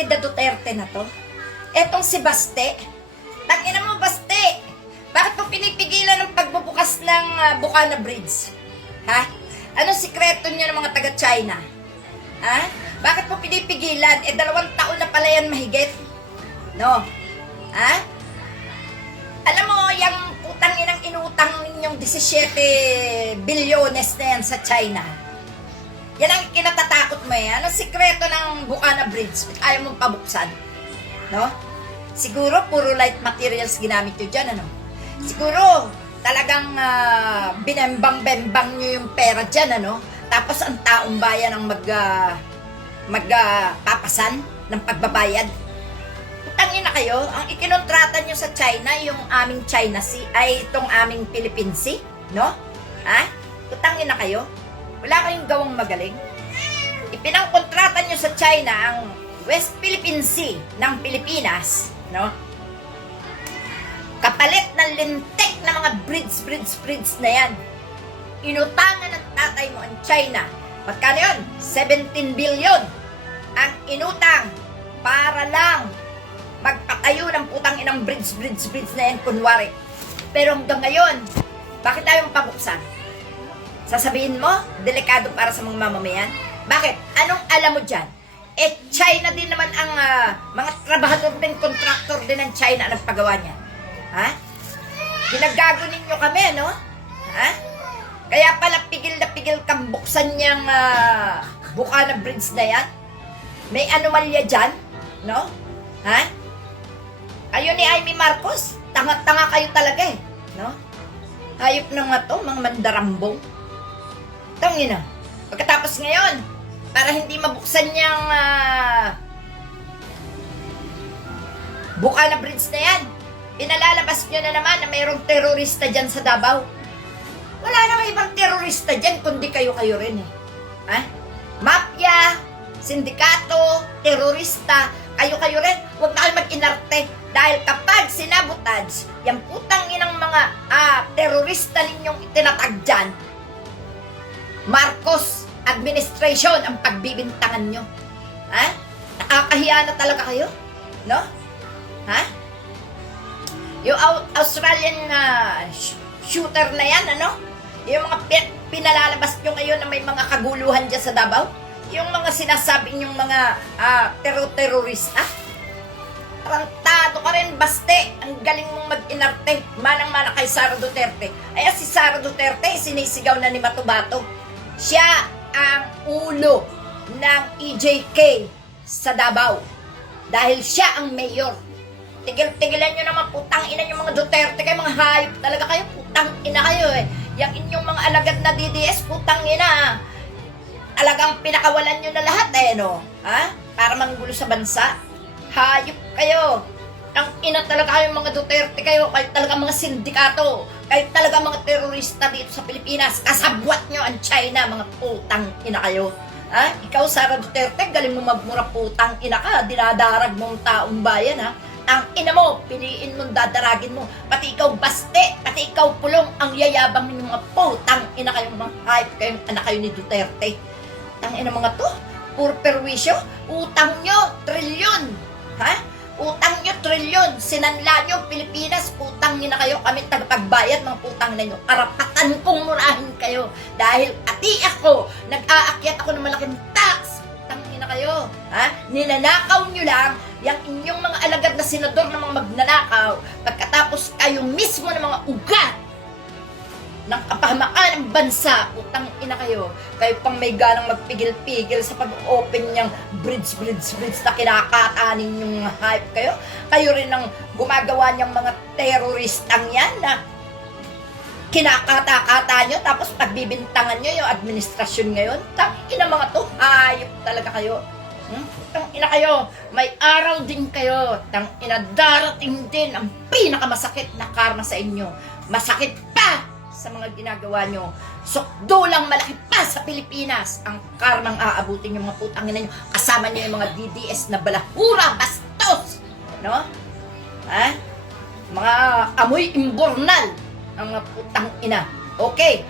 pati the Duterte na to. Etong si Baste. Tangina mo, Baste! Bakit mo pinipigilan ng pagbubukas ng Bukana Bridge? Ha? Anong sikreto niyo ng mga taga-China? Ha? Bakit mo pinipigilan? 2 taon na pala yan mahigit. No? Ha? Alam mo, yung utang inang inutang ninyong 17 bilyones na yan sa China. Yan ang kinatatakot mo yan. Anong sikreto ng Bukana Bridge? Ayaw mong pabuksan. No? Siguro, puro light materials ginamit nyo dyan, ano? Siguro, talagang binembang-bembang nyo yung pera dyan, ano? Tapos ang taong bayan ang magpapasan ng pagbabayad. Utangin na kayo, ang ikinontrata nyo sa China, yung aming China Sea, ay itong aming Philippine Sea, no? Ha? Utangin na kayo. Wala kayong gawang magaling. Ipinangkontrata nyo sa China ang West Philippine Sea ng Pilipinas, no? Kapalit ng lintik na mga bridge na yan. Inutangan ng tatay mo ang China. Magkano yun? 17 billion ang inutang para lang magpatayo ng putang inang bridge na yan, kunwari. Pero hanggang ngayon, bakit tayo pabuksan? Sasabihin mo, delikado para sa mga mamamayan? Bakit? Anong alam mo dyan? China din naman ang mga trabahador din, contractor din ng China ang nagpagawa niya. Ha? Ginagago ninyo kami, no? Ha? Kaya pala pigil na pigil kang buksan niyang Bukana Bridge na yan. May anomalya dyan, no? Ha? Ayun ni Amy Marcos, tanga-tanga kayo talaga eh, no? Hayop na nga to, mga mandarambong. Tangina. Pagkatapos ngayon, para hindi mabuksan niyang Bukana Bridge na yan, pinalalabas nyo na naman na mayroong terorista dyan sa Davao. Wala namang ibang terorista dyan, kundi kayo-kayo rin eh. Ha? Mafia, sindikato, terorista, kayo-kayo rin. Huwag na kayo mag-inarte. Dahil kapag sinabotage, yung putang inang mga terorista ninyong itinatag dyan, Marcos administration ang pagbibintangan nyo. Ha? Nakakahiya na talaga kayo? No? Ha? Yung Australian shooter na yan, ano? Yung mga pinalalabas nyo ngayon na may mga kaguluhan dyan sa Davao? Yung mga sinasabi yung mga terorista? Tarantado ka rin, Baste. Ang galing mong mag-inarte. Manang-mana kay Sara Duterte. Ay, si Sara Duterte, sinisigaw na ni Matubato. Siya ang ulo ng EJK sa Davao. Dahil siya ang mayor. Tigil-tigilan nyo naman, putang ina yung mga Duterte kayo, mga hayop talaga kayo, putang ina kayo eh. Yung inyong mga alagad na DDS, putang ina. Talagang pinakawalan nyo na lahat eh, no? Ha? Para manggulo sa bansa. Hayop kayo. Ang ina talaga kayo mga Duterte kayo, kayo talaga mga sindikato, kayo talaga mga terorista dito sa Pilipinas. Kasabwat nyo ang China, mga putang ina kayo. Ha? Ikaw, Sara Duterte, galing mo magmura, putang ina ka, dinadarag mong taong bayan ha. Ang ina mo, piliin mong dadaragin mo. Pati ikaw, Baste, pati ikaw, Pulong, ang yayabang ng mga putang ina kayong mga hype, kayong anak kayo ni Duterte. Tang ina mga to, puro perwisyo, utang nyo, trilyon. Ha? Utang nyo, trilyon. Sinanla nyo, Pilipinas, putang nyo na kayo. Kami tagapagbayad, mga putang na nyo. Karapatan kong murahin kayo. Dahil ati ako, nag-aakyat ako ng malaking tax. Putang nyo na kayo. Ha? Ninanakaw nyo lang yung inyong mga alagad na senador ng mga magnanakaw. Pagkatapos kayo mismo ng mga ugat ng kapahamakan ng bansa, utang ina kayo. Kayo pang may ganang magpigil-pigil sa pag-open niyang bridge na kinakatanin yung hype kayo. Kayo rin ang gumagawa niyang mga teroristang yan na kinakata-kata nyo, tapos pagbibintangan nyo yung administrasyon ngayon. Tang ina mga to, hayop talaga kayo. Tang ina kayo, may araw din kayo. Tang ina, darating din ang pinakamasakit na karma sa inyo. Masakit pa sa mga ginagawa nyo. Sukdo lang malaki pa sa Pilipinas ang karmang aabutin yung mga putang ina nyo. Kasama nyo yung mga DDS na balahura, bastos! No? Ha? Mga amoy imbornal ang mga putang ina. Okay,